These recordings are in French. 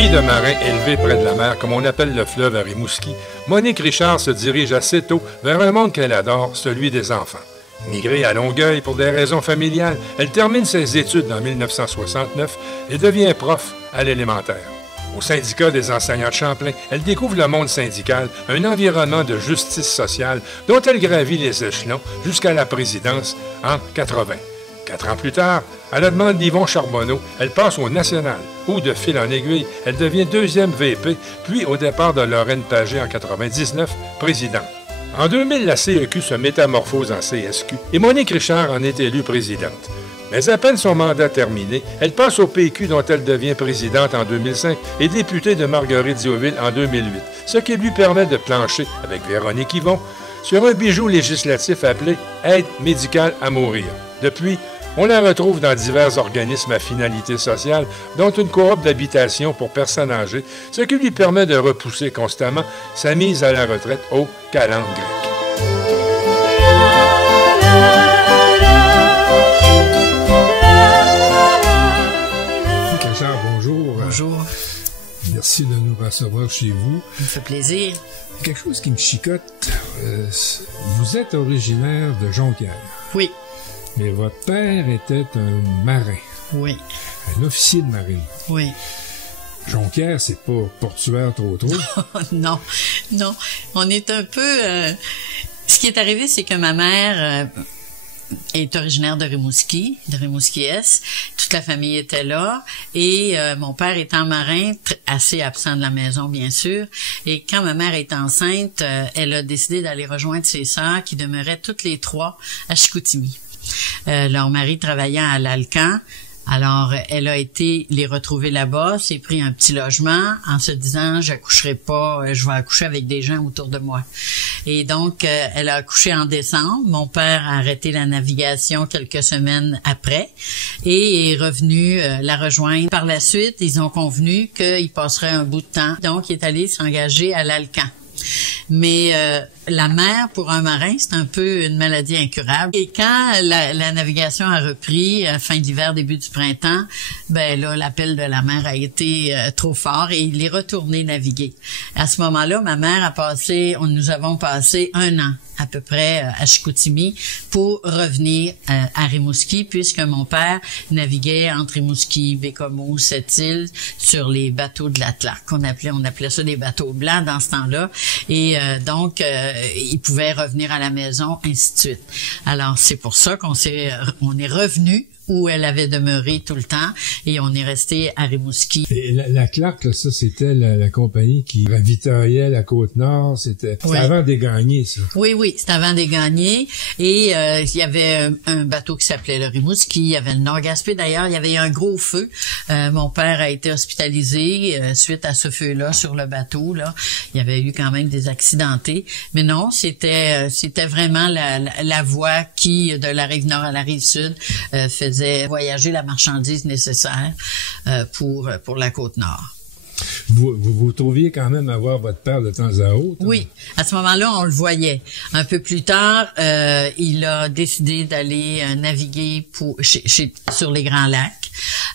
Fille de marin élevée près de la mer, comme on appelle le fleuve à Rimouski, Monique Richard se dirige assez tôt vers un monde qu'elle adore, celui des enfants. Migrée à Longueuil pour des raisons familiales, elle termine ses études en 1969 et devient prof à l'élémentaire. Au syndicat des enseignants de Champlain, elle découvre le monde syndical, un environnement de justice sociale dont elle gravit les échelons jusqu'à la présidence en 80. 4 ans plus tard, à la demande d'Yvon Charbonneau, elle passe au national, où, de fil en aiguille, elle devient 2e VP, puis, au départ de Lorraine Pagé en 99, présidente. En 2000, la CEQ se métamorphose en CSQ et Monique Richard en est élue présidente. Mais à peine son mandat terminé, elle passe au PQ dont elle devient présidente en 2005 et députée de Marguerite-Diouville en 2008, ce qui lui permet de plancher, avec Véronique Yvon, sur un bijou législatif appelé « Aide médicale à mourir ». Depuis, on la retrouve dans divers organismes à finalité sociale, dont une coop d'habitation pour personnes âgées, ce qui lui permet de repousser constamment sa mise à la retraite aux calendes grecques. Richard, bonjour. Bonjour. Merci de nous recevoir chez vous. Ça me fait plaisir. Quelque chose qui me chicote. Vous êtes originaire de Jonquière. Oui. Mais votre père était un marin. Oui. Un officier de marine. Oui. Jonquière, c'est pas portuaire trop. Non, non. On est un peu... Ce qui est arrivé, c'est que ma mère est originaire de Rimouski, de Rimouski-Est. Toute la famille était là. Et mon père étant marin, assez absent de la maison, bien sûr. Et quand ma mère est enceinte, elle a décidé d'aller rejoindre ses sœurs qui demeuraient toutes les 3 à Chicoutimi. Leur mari travaillant à l'Alcan. Alors, elle a été les retrouver là-bas, s'est pris un petit logement en se disant, j'accoucherai pas, je vais accoucher avec des gens autour de moi. Et donc, elle a accouché en décembre. Mon père a arrêté la navigation quelques semaines après et est revenu la rejoindre. Par la suite, ils ont convenu qu'il passerait un bout de temps. Donc, il est allé s'engager à l'Alcan. Mais la mer, pour un marin, c'est un peu une maladie incurable. Et quand la navigation a repris, fin d'hiver, début du printemps, ben là, l'appel de la mer a été trop fort et il est retourné naviguer. À ce moment-là, ma mère nous avons passé 1 an à peu près à Chicoutimi pour revenir à Rimouski, puisque mon père naviguait entre Rimouski, Bécomo, Sept-Îles sur les bateaux de l'Atlantique. On appelait ça des bateaux blancs dans ce temps-là. Et donc, il pouvait revenir à la maison, ainsi de suite. Alors, c'est pour ça on est revenu où elle avait demeuré tout le temps et on est resté à Rimouski. Et la Clark, là, ça, c'était la compagnie qui ravitaillait la Côte-Nord. C'était avant des gagnés, ça. Oui, c'était avant des gagnés. Et il y avait un bateau qui s'appelait le Rimouski, il y avait le Nord-Gaspé. D'ailleurs, il y avait eu un gros feu. Mon père a été hospitalisé suite à ce feu-là sur le bateau. Là, il y avait eu quand même des accidentés. Mais non, c'était vraiment la voie qui, de la rive nord à la rive sud, faisait voyager la marchandise nécessaire pour la Côte-Nord. Vous trouviez quand même avoir votre père de temps à autre? Oui, à ce moment-là, on le voyait. Un peu plus tard, il a décidé d'aller naviguer sur les Grands Lacs.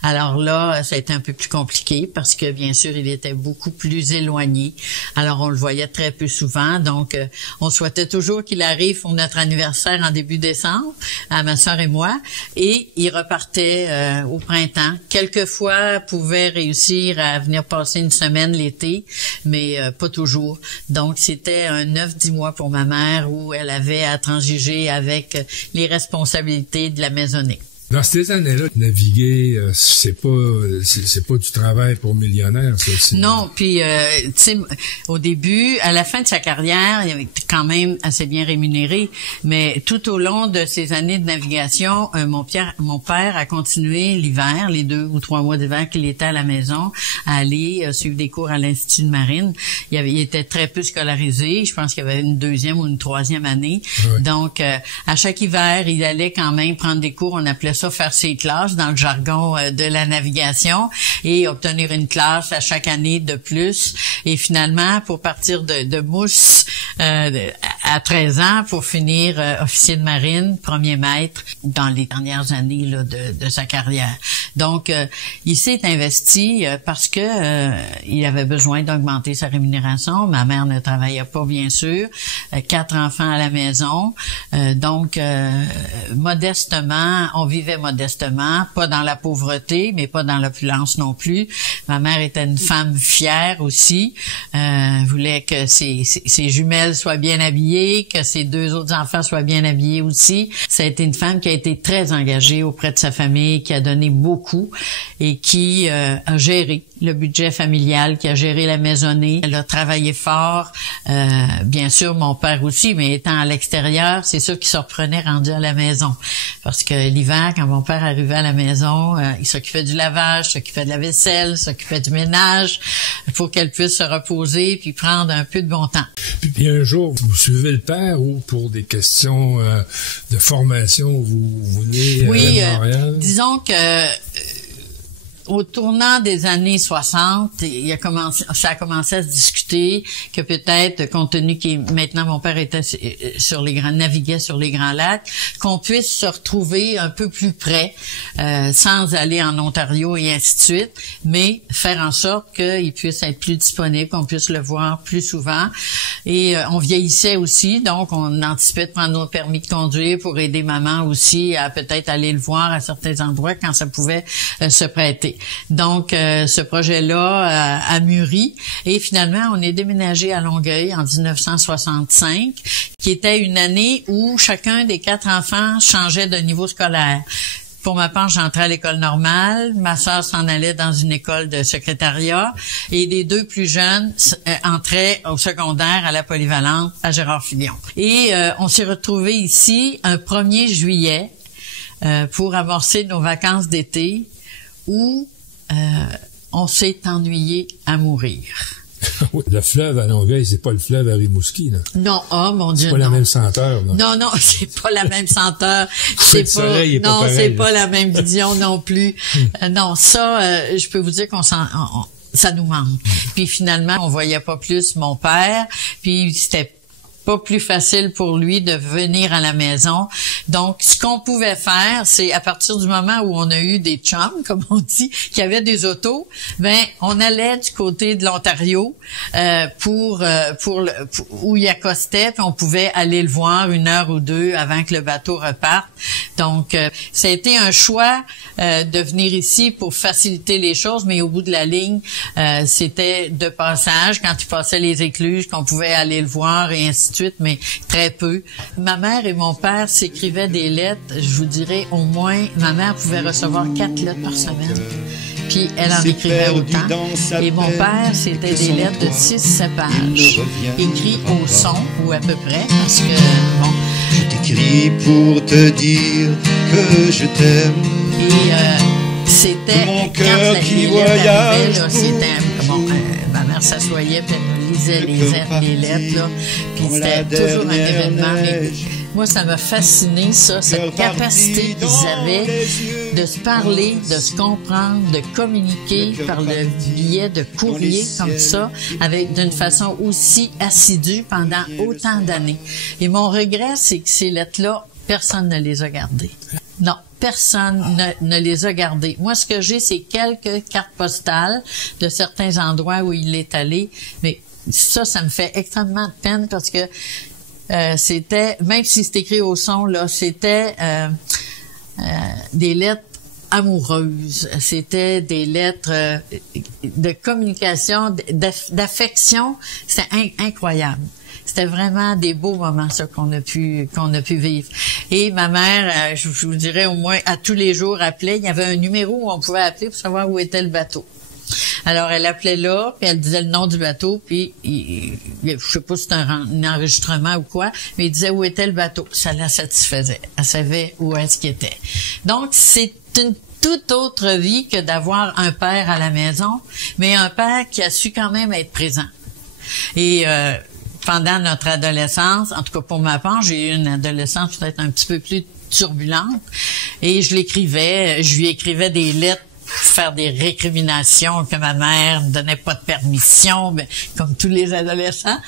Alors là, ça a été un peu plus compliqué parce que, bien sûr, il était beaucoup plus éloigné. Alors, on le voyait très peu souvent. Donc, on souhaitait toujours qu'il arrive pour notre anniversaire en début décembre, à ma sœur et moi. Et il repartait au printemps. Quelquefois, pouvait réussir à venir passer une semaine l'été, mais pas toujours. Donc, c'était un 9-10 mois pour ma mère où elle avait à transiger avec les responsabilités de la maisonnée. Dans ces années-là, naviguer, c'est pas du travail pour millionnaire, ça. Non, puis tu sais, au début, à la fin de sa carrière, il avait quand même assez bien rémunéré, mais tout au long de ces années de navigation, mon père a continué l'hiver, les 2 ou 3 mois d'hiver qu'il était à la maison, à aller suivre des cours à l'Institut de marine. Il était très peu scolarisé, je pense qu'il y avait une 2e ou une 3e année. Ouais. Donc, à chaque hiver, il allait quand même prendre des cours, on appelait ça ça faire ses classes dans le jargon de la navigation et obtenir une classe à chaque année de plus. Et finalement, pour partir de mousse à 13 ans, pour finir officier de marine, premier maître dans les dernières années là, de sa carrière. Donc, il s'est investi parce que il avait besoin d'augmenter sa rémunération. Ma mère ne travaillait pas, bien sûr. 4 enfants à la maison. Donc, modestement, on vivait modestement, pas dans la pauvreté, mais pas dans l'opulence non plus. Ma mère était une femme fière aussi. Voulait que ses jumelles soient bien habillées, que ses 2 autres enfants soient bien habillés aussi. Ça a été une femme qui a été très engagée auprès de sa famille, qui a donné beaucoup et qui a géré le budget familial, qui a géré la maisonnée. Elle a travaillé fort. Bien sûr, mon père aussi, mais étant à l'extérieur, c'est sûr qu'il se reprenait rendu à la maison. Parce que l'hiver, quand mon père arrivait à la maison, il s'occupait du lavage, s'occupait de la vaisselle, s'occupait du ménage, pour qu'elle puisse se reposer puis prendre un peu de bon temps. Puis un jour, vous suivez le père ou pour des questions de formation, vous venez à Montréal? Disons que au tournant des années 60, ça a commencé à se discuter que peut-être, compte tenu que maintenant mon père était naviguait sur les Grands Lacs, qu'on puisse se retrouver un peu plus près, sans aller en Ontario et ainsi de suite, mais faire en sorte qu'il puisse être plus disponible, qu'on puisse le voir plus souvent. Et on vieillissait aussi, donc on anticipait de prendre nos permis de conduire pour aider maman aussi à peut-être aller le voir à certains endroits quand ça pouvait se prêter. Donc, ce projet-là a mûri et finalement, on est déménagé à Longueuil en 1965, qui était une année où chacun des 4 enfants changeait de niveau scolaire. Pour ma part, j'entrais à l'école normale, ma sœur s'en allait dans une école de secrétariat et les 2 plus jeunes entraient au secondaire à la polyvalente à Gérard-Filion. Et on s'est retrouvés ici un 1er juillet pour amorcer nos vacances d'été où on s'est ennuyé à mourir. Le fleuve à Longueuil, c'est pas le fleuve à Rimouski, là. Non, oh mon Dieu, c'est pas la même senteur, là. Non, c'est pas la même senteur. C'est pas la même vision non plus. Non, ça, je peux vous dire ça nous manque. Puis finalement, on voyait pas plus mon père, puis c'était pas plus facile pour lui de venir à la maison. Donc, ce qu'on pouvait faire, c'est à partir du moment où on a eu des chums, comme on dit, qui avaient des autos, on allait du côté de l'Ontario où il accostait, puis on pouvait aller le voir 1 heure ou 2 avant que le bateau reparte. Donc, ça a été un choix de venir ici pour faciliter les choses, mais au bout de la ligne, c'était de passage, quand il passait les écluses, qu'on pouvait aller le voir et ainsi de suite, mais très peu. Ma mère et mon père s'écrivaient des lettres, je vous dirais au moins, ma mère pouvait recevoir 4 lettres par semaine. Puis elle en écrivait autant. Et mon père, c'était des lettres de 6-7 pages, écrites au son, ou à peu près, parce que, bon... Je t'écris pour te dire que je t'aime. Et c'était... Mon cœur qui voyage. C'était... ma mère s'assoyait, puis elle me lisait les lettres, là. Puis c'était toujours un événement. Mais moi, ça m'a fasciné, ça, cette capacité qu'ils avaient de se parler, de se comprendre, de communiquer par le biais de courrier comme ça, d'une façon aussi assidue pendant autant d'années. Et mon regret, c'est que ces lettres-là, personne ne les a gardées. Non, personne ne les a gardées. Moi, ce que j'ai, c'est quelques cartes postales de certains endroits où il est allé, mais ça me fait extrêmement de peine parce que c'était, même si c'est écrit au son, là, c'était des lettres amoureuses. C'était des lettres de communication, d'affection. C'était incroyable. C'était vraiment des beaux moments, ça, qu'on a pu vivre. Et ma mère, je vous dirais au moins, à tous les jours, appelait. Il y avait un numéro où on pouvait appeler pour savoir où était le bateau. Alors, elle appelait là, puis elle disait le nom du bateau, puis je sais pas si c'était un enregistrement ou quoi, mais il disait où était le bateau. Ça la satisfaisait. Elle savait où est-ce qu'il était. Donc, c'est une toute autre vie que d'avoir un père à la maison, mais un père qui a su quand même être présent. Et pendant notre adolescence, en tout cas pour ma part, j'ai eu une adolescence peut-être un petit peu plus turbulente. Et je lui écrivais des lettres pour faire des récriminations que ma mère ne donnait pas de permission, mais comme tous les adolescents.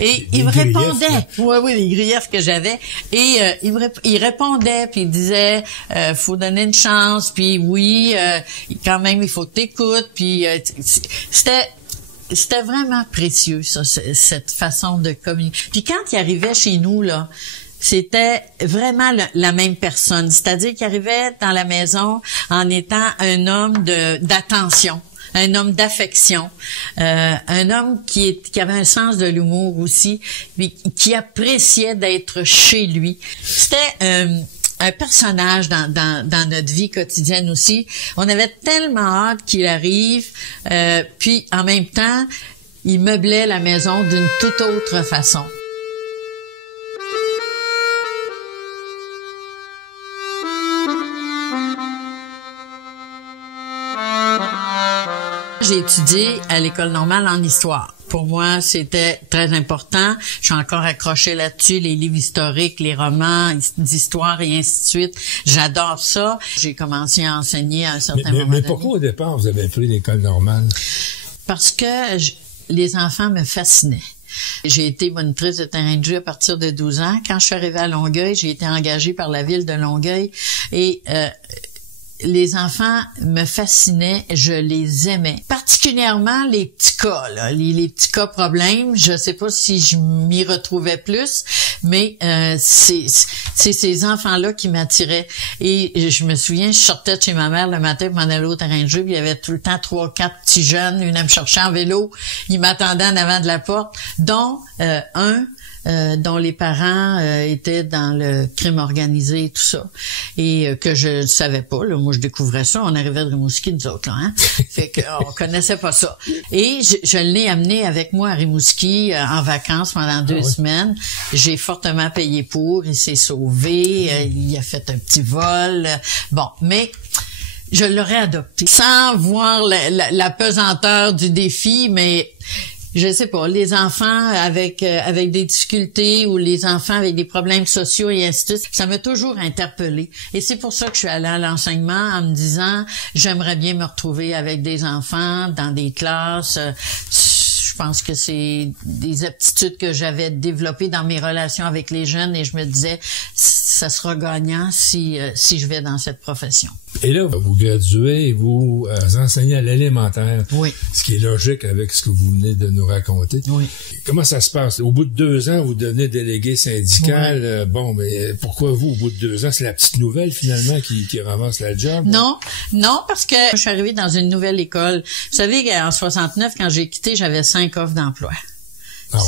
Et il me répondait. Oui, les griefs que j'avais. Et il répondait, puis il disait faut donner une chance, puis oui, quand même il faut que t'écoutes, puis c'était vraiment précieux, ça, cette façon de communiquer. Puis quand il arrivait chez nous, là, c'était vraiment la même personne. C'est-à-dire qu'il arrivait dans la maison en étant un homme d'attention, un homme d'affection, un homme qui avait un sens de l'humour aussi, puis qui appréciait d'être chez lui. C'était un personnage dans notre vie quotidienne aussi. On avait tellement hâte qu'il arrive, puis en même temps, il meublait la maison d'une toute autre façon. J'ai étudié à l'École normale en histoire. Pour moi, c'était très important. Je suis encore accrochée là-dessus, les livres historiques, les romans d'histoire et ainsi de suite. J'adore ça. J'ai commencé à enseigner à un certain moment. Mais pourquoi au départ vous avez pris l'École normale? Parce que les enfants me fascinaient. J'ai été monitrice de terrain de jeu à partir de 12 ans. Quand je suis arrivée à Longueuil, j'ai été engagée par la ville de Longueuil et les enfants me fascinaient, je les aimais. Particulièrement les petits cas, là, les petits cas problèmes. Je sais pas si je m'y retrouvais plus, mais c'est ces enfants-là qui m'attiraient. Et je me souviens, je sortais de chez ma mère le matin pour m'en aller au terrain de jeu, puis il y avait tout le temps 3-4 petits jeunes, une à me chercher en vélo, ils m'attendaient en avant de la porte, dont un dont les parents étaient dans le crime organisé et tout ça, et que je ne savais pas. Là, moi, je découvrais ça. On arrivait de Rimouski, nous autres, là, hein? Fait que on connaissait pas ça. Et je l'ai amené avec moi à Rimouski en vacances pendant 2 semaines. J'ai fortement payé pour. Il s'est sauvé. Il a fait un petit vol. Bon, mais je l'aurais adopté sans voir la pesanteur du défi, mais je sais pas, les enfants avec des difficultés ou les enfants avec des problèmes sociaux et ainsi de suite, ça m'a toujours interpellée. Et c'est pour ça que je suis allée à l'enseignement en me disant, j'aimerais bien me retrouver avec des enfants dans des classes. Je pense que c'est des aptitudes que j'avais développées dans mes relations avec les jeunes et je me disais, ça sera gagnant si je vais dans cette profession. Et là, vous graduez et vous enseignez à l'élémentaire. Oui. Ce qui est logique avec ce que vous venez de nous raconter. Oui. Comment ça se passe? Au bout de 2 ans, vous devenez délégué syndical. Oui. Bon, mais pourquoi vous, au bout de 2 ans? C'est la petite nouvelle, finalement, qui ramasse la job? Non, parce que je suis arrivée dans une nouvelle école. Vous savez, en 69, quand j'ai quitté, j'avais 5 offres d'emploi.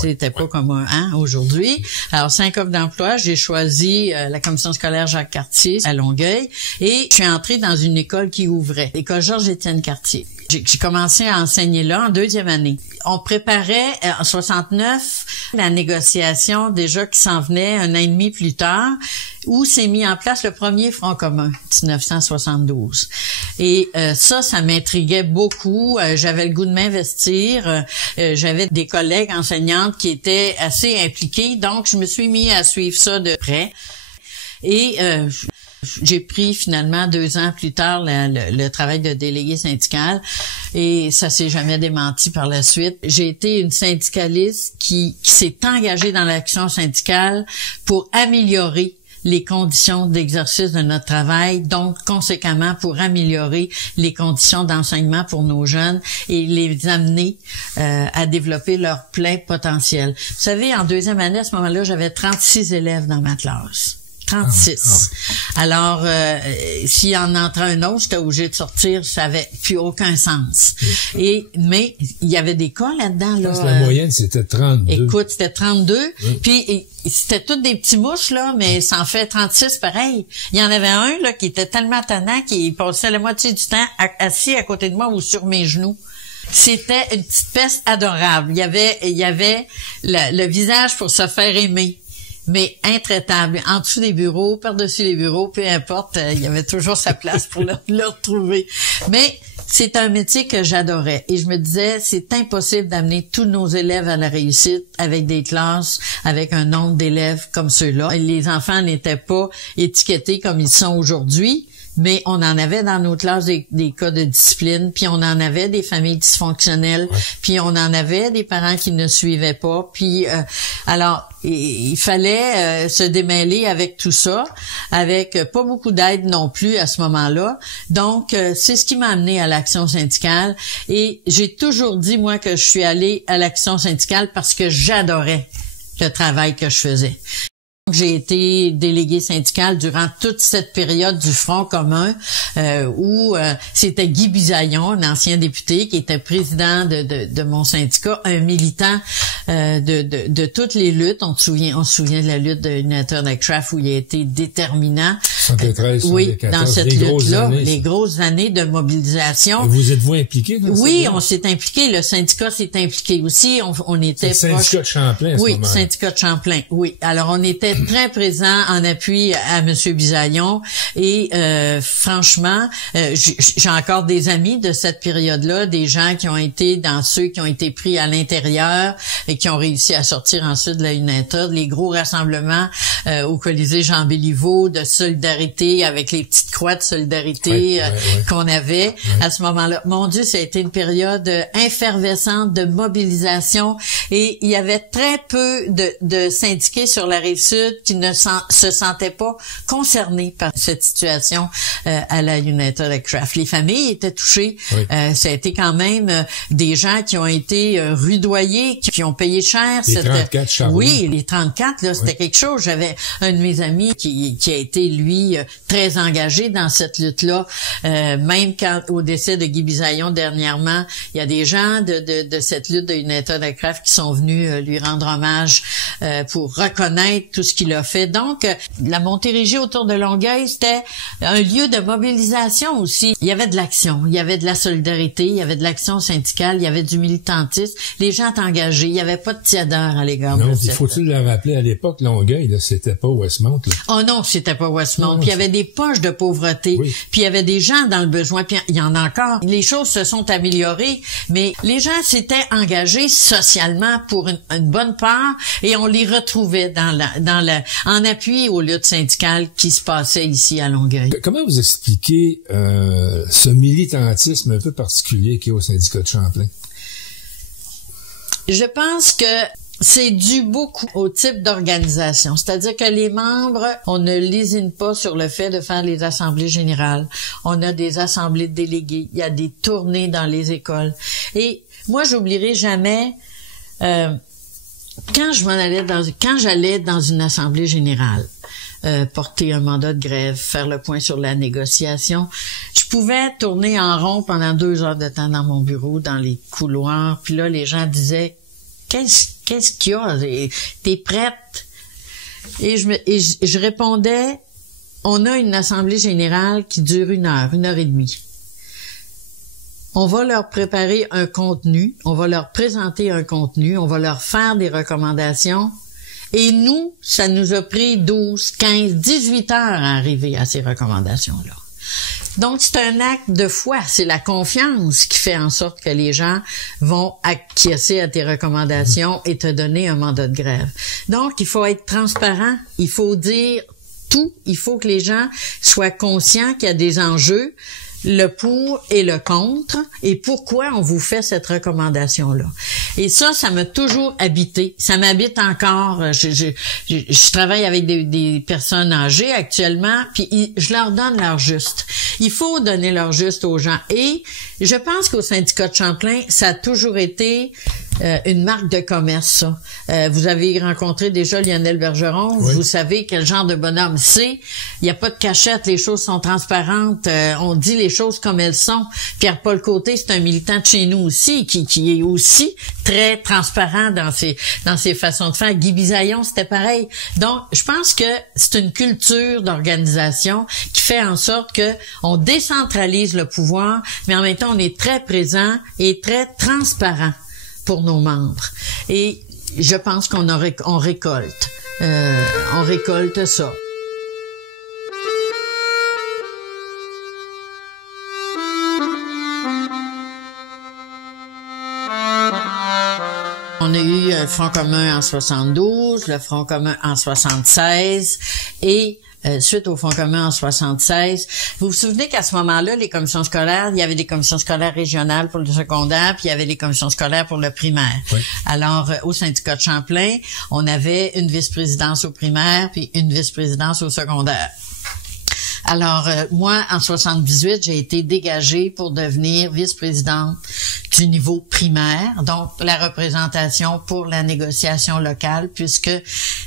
C'était pas comme aujourd'hui. Alors, 5 offres d'emploi, j'ai choisi la commission scolaire Jacques-Cartier à Longueuil et je suis entrée dans une école qui ouvrait, l'école Georges-Étienne Cartier. J'ai commencé à enseigner là en 2e année. On préparait en 69 la négociation déjà qui s'en venait 1 an et demi plus tard, où s'est mis en place le premier Front commun, 1972. Et ça m'intriguait beaucoup. J'avais le goût de m'investir. J'avais des collègues enseignantes qui étaient assez impliquées, donc je me suis mis à suivre ça de près. Et j'ai pris finalement 2 ans plus tard le travail de délégué syndical et ça s'est jamais démenti par la suite. J'ai été une syndicaliste qui s'est engagée dans l'action syndicale pour améliorer les conditions d'exercice de notre travail, donc conséquemment pour améliorer les conditions d'enseignement pour nos jeunes et les amener à développer leur plein potentiel. Vous savez, en 2e année, à ce moment-là, j'avais 36 élèves dans ma classe. 36. Alors, s'il en entrait un autre, j'étais obligée de sortir, ça avait plus aucun sens. Mais il y avait des cas là-dedans. Je pense que la moyenne, c'était 32. Écoute, c'était 32. Puis c'était toutes des petits mouches, là, mais ça en fait 36 pareil. Il y en avait un là qui était tellement tannant qu'il passait la moitié du temps assis à côté de moi ou sur mes genoux. C'était une petite peste adorable. Il y avait le visage pour se faire aimer. Mais intraitable, en dessous des bureaux, par-dessus les bureaux, peu importe, il y avait toujours sa place pour le retrouver. Mais c'est un métier que j'adorais. Et je me disais, c'est impossible d'amener tous nos élèves à la réussite avec des classes, avec un nombre d'élèves comme ceux-là. Les enfants n'étaient pas étiquetés comme ils sont aujourd'hui. Mais on en avait dans nos classes des cas de discipline, puis on en avait des familles dysfonctionnelles, puis on en avait des parents qui ne suivaient pas, puis alors il fallait se démêler avec tout ça, avec pas beaucoup d'aide non plus à ce moment-là. Donc c'est ce qui m'a amené à l'action syndicale, et j'ai toujours dit moi que je suis allée à l'action syndicale parce que j'adorais le travail que je faisais. J'ai été déléguée syndicale durant toute cette période du Front commun où c'était Guy Bisaillon, un ancien député, qui était président de mon syndicat, un militant de toutes les luttes. On se souvient de la lutte de United Aircraft où il a été déterminant. 73, oui, dans cette lutte-là, les grosses années de mobilisation. Et vous êtes-vous impliqué dans ça? Oui, on s'est impliqué. Le syndicat s'est impliqué aussi. On était le syndicat de Champlain, à ce moment-là. Syndicat de Champlain, oui. Alors, on était très présent en appui à M. Bisaillon et franchement, j'ai encore des amis de cette période-là, des gens qui ont été dans ceux qui ont été pris à l'intérieur et qui ont réussi à sortir ensuite de la UNETA, les gros rassemblements au Colisée Jean Béliveau de solidarité avec les petites croix de solidarité qu'on avait à ce moment-là. Mon Dieu, ça a été une période effervescente de mobilisation et il y avait très peu de syndiqués sur la Rive-Sud qui ne se sentaient pas concernés par cette situation à la United Aircraft. Les familles étaient touchées. Ça a été quand même des gens qui ont été rudoyés, qui ont payé cher. Les 34, Charlie. Oui, les 34, là, c'était quelque chose. J'avais un de mes amis qui a été, lui, très engagé dans cette lutte-là. Même quand, au décès de Guy Bisaillon dernièrement, il y a des gens de cette lutte de United Aircraft qui sont venus lui rendre hommage pour reconnaître tout ce qu'il a fait. Donc, la Montérégie autour de Longueuil, c'était un lieu de mobilisation aussi. Il y avait de l'action, il y avait de la solidarité, il y avait de l'action syndicale, il y avait du militantisme. Les gens étaient engagés, il n'y avait pas de tiédeur à l'égard de ça. Non, il faut-il le rappeler, à l'époque, Longueuil, là, c'était pas Westmount, là. Oh non, c'était pas Westmount. Puis il y avait des poches de pauvreté. Oui. Puis il y avait des gens dans le besoin. Puis il y en a encore. Les choses se sont améliorées, mais les gens s'étaient engagés socialement pour une bonne part et on les retrouvait en appui aux luttes syndicales qui se passaient ici à Longueuil. Comment vous expliquez ce militantisme un peu particulier qu'il y a au syndicat de Champlain? Je pense que c'est dû beaucoup au type d'organisation. C'est-à-dire que les membres, on ne lésine pas sur le fait de faire les assemblées générales. On a des assemblées de délégués. Il y a des tournées dans les écoles. Et moi, j'oublierai jamais, quand j'allais dans une assemblée générale, porter un mandat de grève, faire le point sur la négociation, je pouvais tourner en rond pendant 2 heures de temps dans mon bureau, dans les couloirs. Puis là, les gens disaient, Qu'est-ce qu'il y a? T'es prête? Et je répondais, on a une assemblée générale qui dure 1 heure, 1 heure et demie. On va leur préparer un contenu, on va leur présenter un contenu, on va leur faire des recommandations. Et nous, ça nous a pris 12, 15, 18 heures à arriver à ces recommandations-là. Donc, c'est un acte de foi. C'est la confiance qui fait en sorte que les gens vont acquiescer à tes recommandations et te donner un mandat de grève. Donc, il faut être transparent. Il faut dire tout. Il faut que les gens soient conscients qu'il y a des enjeux, le pour et le contre, et pourquoi on vous fait cette recommandation-là. Et ça m'a toujours habité. Ça m'habite encore. Je travaille avec des personnes âgées actuellement, puis je leur donne leur juste. Il faut donner leur juste aux gens. Et je pense qu'au syndicat de Champlain, ça a toujours été une marque de commerce, ça. Vous avez rencontré déjà Lionel Bergeron, oui. Vous savez quel genre de bonhomme c'est. Il n'y a pas de cachette, les choses sont transparentes, on dit les choses comme elles sont. Pierre-Paul Côté, c'est un militant de chez nous aussi, qui est aussi très transparent dans ses façons de faire. Guy Bisaillon, c'était pareil. Donc, je pense que c'est une culture d'organisation qui fait en sorte que on décentralise le pouvoir, mais en même temps, on est très présent et très transparent pour nos membres. Et je pense qu'on récolte. On récolte ça. On a eu un Front commun en 72, le Front commun en 76 et suite au Front commun en 76. Vous vous souvenez qu'à ce moment-là, les commissions scolaires, il y avait des commissions scolaires régionales pour le secondaire, puis il y avait les commissions scolaires pour le primaire. Oui. Alors, au syndicat de Champlain, on avait une vice-présidence au primaire, puis une vice-présidence au secondaire. Alors, moi, en 78, j'ai été dégagée pour devenir vice-présidente du niveau primaire, donc la représentation pour la négociation locale, puisque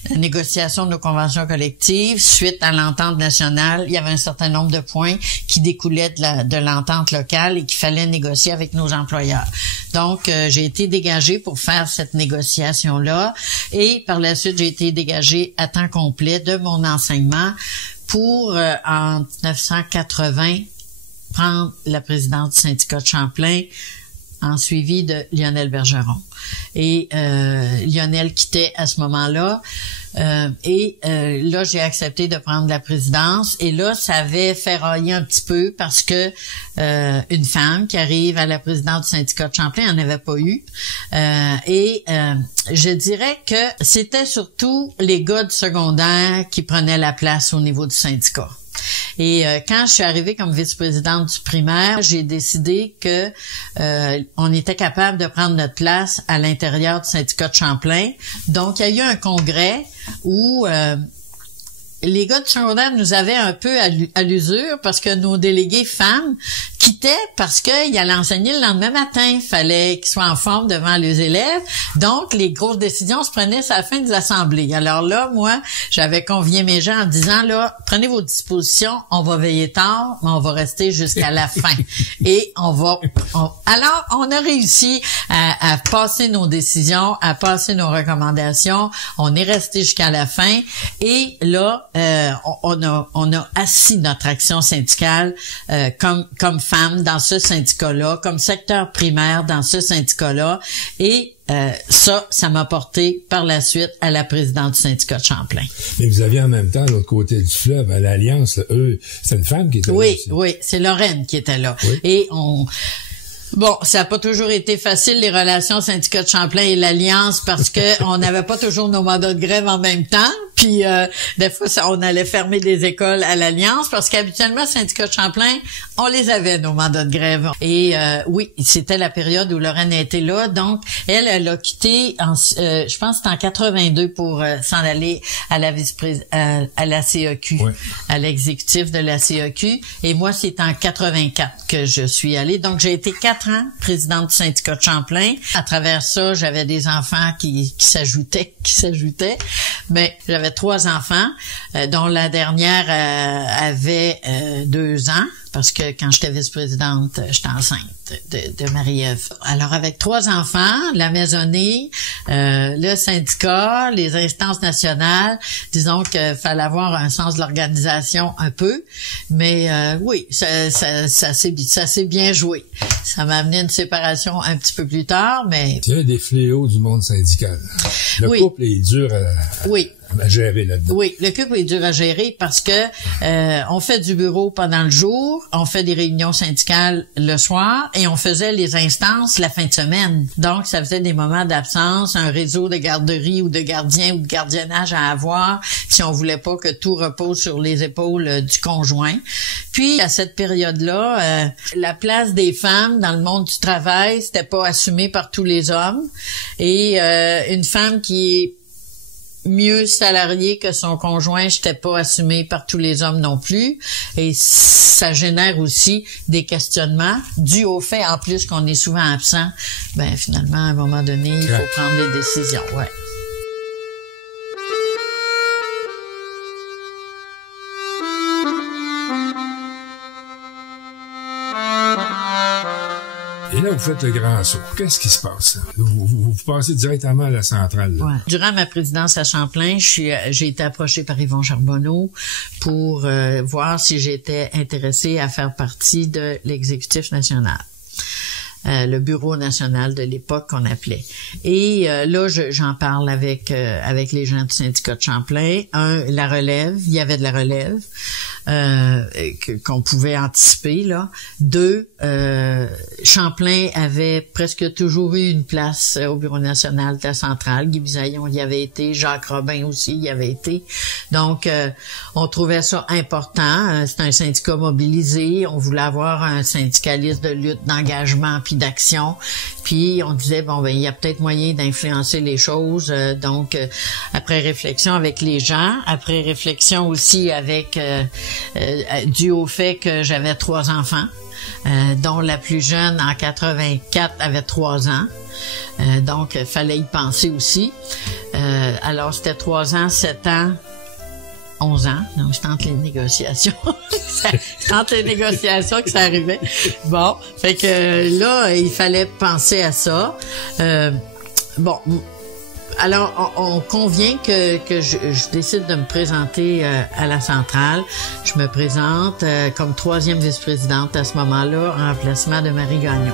la négociation de nos conventions collectives, suite à l'entente nationale, il y avait un certain nombre de points qui découlaient de l'entente locale et qu'il fallait négocier avec nos employeurs. Donc, j'ai été dégagée pour faire cette négociation-là et par la suite, j'ai été dégagée à temps complet de mon enseignement pour, en 1980, prendre la présidence du syndicat de Champlain en suivi de Lionel Bergeron. Et Lionel quittait à ce moment-là. Là, j'ai accepté de prendre la présidence. Et là, ça avait ferraillé un petit peu parce que une femme qui arrive à la présidence du syndicat de Champlain, en avait pas eu. Je dirais que c'était surtout les gars du secondaire qui prenaient la place au niveau du syndicat. Et quand je suis arrivée comme vice-présidente du primaire, j'ai décidé que on était capable de prendre notre place à l'intérieur du syndicat de Champlain. Donc, il y a eu un congrès où les gars du secondaire nous avaient un peu à l'usure parce que nos délégués femmes quittaient parce qu'ils allaient enseigner le lendemain matin. Fallait qu'ils soient en forme devant les élèves. Donc, les grosses décisions se prenaient à la fin des assemblées. Alors là, moi, j'avais convié mes gens en disant, là, prenez vos dispositions, on va veiller tard, mais on va rester jusqu'à la fin. Et alors, on a réussi à passer nos décisions, à passer nos recommandations. On est resté jusqu'à la fin. Et là, on a assis notre action syndicale comme femmes dans ce syndicat-là, comme secteur primaire dans ce syndicat-là, et ça m'a porté par la suite à la présidente du syndicat de Champlain. Mais vous aviez en même temps, de l'autre côté du fleuve, à l'Alliance, c'est une femme qui était là aussi. Oui, c'est Lorraine qui était là. Oui. Et ça n'a pas toujours été facile, les relations syndicat de Champlain et l'Alliance, parce que on n'avait pas toujours nos mandats de grève en même temps. Puis, des fois, on allait fermer des écoles à l'Alliance, parce qu'habituellement, syndicat de Champlain, on les avait, nos mandats de grève. Et oui, c'était la période où Lorraine était là. Donc, elle a quitté, je pense que c'était en 82 pour s'en aller à la à la CEQ, oui, à l'exécutif de la CEQ. Et moi, c'est en 84 que je suis allée. Donc, j'ai été 4 ans présidente du syndicat de Champlain. À travers ça, j'avais des enfants qui s'ajoutaient. Mais j'avais 3 enfants, dont la dernière avait 2 ans. Parce que quand j'étais vice-présidente, j'étais enceinte de Marie-Ève. Alors, avec 3 enfants, la maisonnée, le syndicat, les instances nationales, disons qu'il fallait avoir un sens de l'organisation un peu. Mais oui, ça s'est bien joué. Ça m'a amené une séparation un petit peu plus tard, mais... C'est un des fléaux du monde syndical. Le couple est dur à gérer là-dedans. Oui, le couple est dur à gérer parce que on fait du bureau pendant le jour, on fait des réunions syndicales le soir et on faisait les instances la fin de semaine. Donc, ça faisait des moments d'absence, un réseau de garderie ou de gardiens ou de gardiennage à avoir si on voulait pas que tout repose sur les épaules du conjoint. Puis, à cette période-là, la place des femmes dans le monde du travail, c'était pas assumé par tous les hommes. Et une femme qui est mieux salarié que son conjoint, j'étais pas assumée par tous les hommes non plus. Et ça génère aussi des questionnements dus au fait, en plus, qu'on est souvent absent. Ben, finalement, à un moment donné, il faut prendre les décisions, ouais. Et là, vous faites le grand saut. Qu'est-ce qui se passe? Vous passez directement à la centrale. Ouais. Durant ma présidence à Champlain, j'ai été approchée par Yvon Charbonneau pour voir si j'étais intéressée à faire partie de l'exécutif national. Le bureau national de l'époque qu'on appelait. Et là, j'en parle avec les gens du syndicat de Champlain. La relève, il y avait de la relève. qu'on pouvait anticiper, là. 2, Champlain avait presque toujours eu une place au Bureau national de la centrale. Guy Bisaillon y avait été, Jacques Robin aussi y avait été. Donc, on trouvait ça important. C'est un syndicat mobilisé. On voulait avoir un syndicaliste de lutte, d'engagement puis d'action. Puis, on disait, bon, ben, il y a peut-être moyen d'influencer les choses. Donc, après réflexion avec les gens, après réflexion aussi avec, dû au fait que j'avais 3 enfants, dont la plus jeune, en 84, avait 3 ans. Donc, il fallait y penser aussi. Alors, c'était 3 ans, 7 ans, 11 ans. Donc, c'était entre les négociations. C'était entre les négociations que ça arrivait. Bon, fait que là, il fallait penser à ça. Bon, alors, on convient que je décide de me présenter à la centrale. Je me présente comme 3e vice-présidente à ce moment-là, en remplacement de Marie Gagnon.